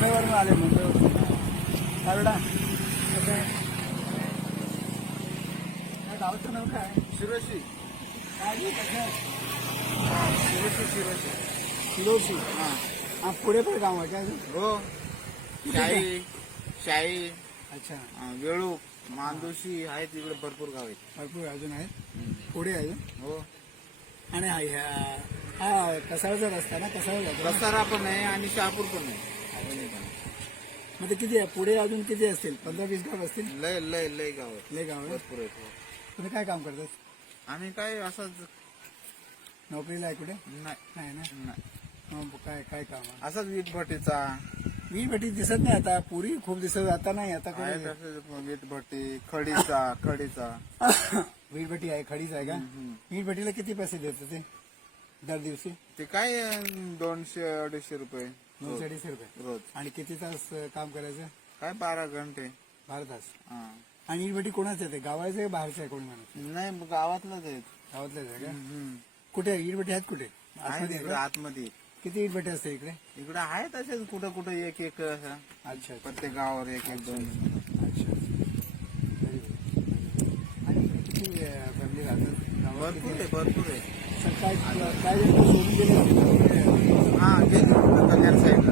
मुंबईवरून आले, मुंबईवरून. काय बेटा गावाचं नाव काय? शिरोशी. काय शिरोशी. शिरोशी. हा पुढे पण गाव आहे काय? हो. शाही अच्छा. वेळू मांदोशी आहेत, तिकडे भरपूर गाव आहेत. भरपूर अजून आहेत पुढे अजून. हो. आणि हा कसाळचा रस्ता ना, कसाळ जातो. रस्तारा पण आहे आणि शहापूर पण आहे. मग ते किती आहे पुढे? अजून किती असतील? 15-20 गाव असतील. लय लय लय गाव आहेत. लय गाव आहे. भरपूर आहेत. हो. तुम्ही काय काम करतात? आम्ही काय असंच नोकरीला आहे कुठे? नाही नाही ना. नाही. मग काय काय काम आहे? असंच वीटभट्टीचा वीट भट्टी दिसत नाही आता, पूर्वी खूप दिसत, आता नाही. आता आहे. कुठे तसंच वीटभट्टी खडीचा वीट भट्टी आहे, खडीच आहे का? वीट भट्टीला किती पैसे देतात ते दर दिवशी? ते काय 200-250 रुपये 250 रुपये रोज. आणि किती तास काम करायचं? काय 12 घंटे. 12 तास. हा. आणि वीट भट्टी कोणाच येते? गावाचं आहे बाहेरचं आहे? कोणी माणूस नाही, गावातलंच आहेत. गावातलंच आहे का? कुठे वीट भट्टी आहेत? कुठे आहे आतमध्ये आहे तिकडे का? आतमध्ये. किती वीट भट्टी असते इकडे? इकडे आहेत असेच कुठं कुठं एक एक असं. अच्छा. प्रत्येक गावावर एक एक दोन. अच्छा. Very good. आणि इकडे किती फॅमिली राहतात गावात? भरपूर आहे, भरपूर आहे. काय काय जण सोडून गेले? हा, गेले कल्याण साईडला.